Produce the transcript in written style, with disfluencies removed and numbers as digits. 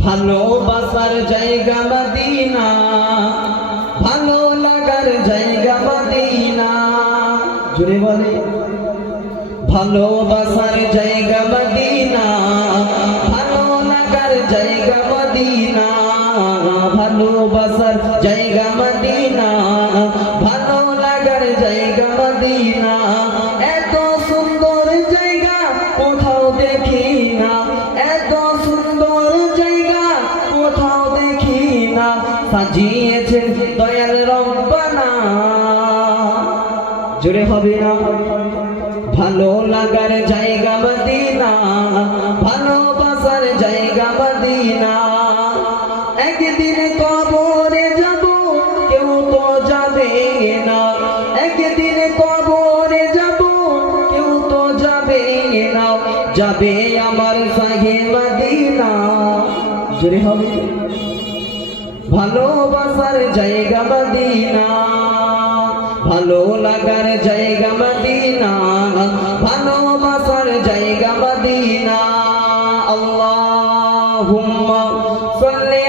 ভালোবাসার জায়গা মদিনা, ভালো লাগার জায়গা মদিনা। জুড়ে বলে ভালোবাসার জায়গা মদিনা, ভালো লাগার জায়গা মদিনা। ভালোবাসার জায়গা মদিনা, ভালো লাগার জায়গা মদিনা। এত সুন্দর জায়গা কোথাও দেখি না, এত সুন্দর জায়গা কোথাও দেখি না। সাজিয়েছেন দয়াল রব্বানা। জোরে হবে না? ভালো লাগার জায়গা মদিনা, ভালোবাসার জায়গা মদিনা। একদিন কবরে যাব, কেউ তো যাবে না। একদিন কবরে যাব, কেউ তো যাবে না। যাবে আমার সাহে মদিনা। জোরে হবে? ভালোবাসার জায়গা মদিনা, ভালো লাগার জায়গা মদিনা, ভালোবাসার জায়গা মদিনা। আল্লাহুম্মা সাল্লি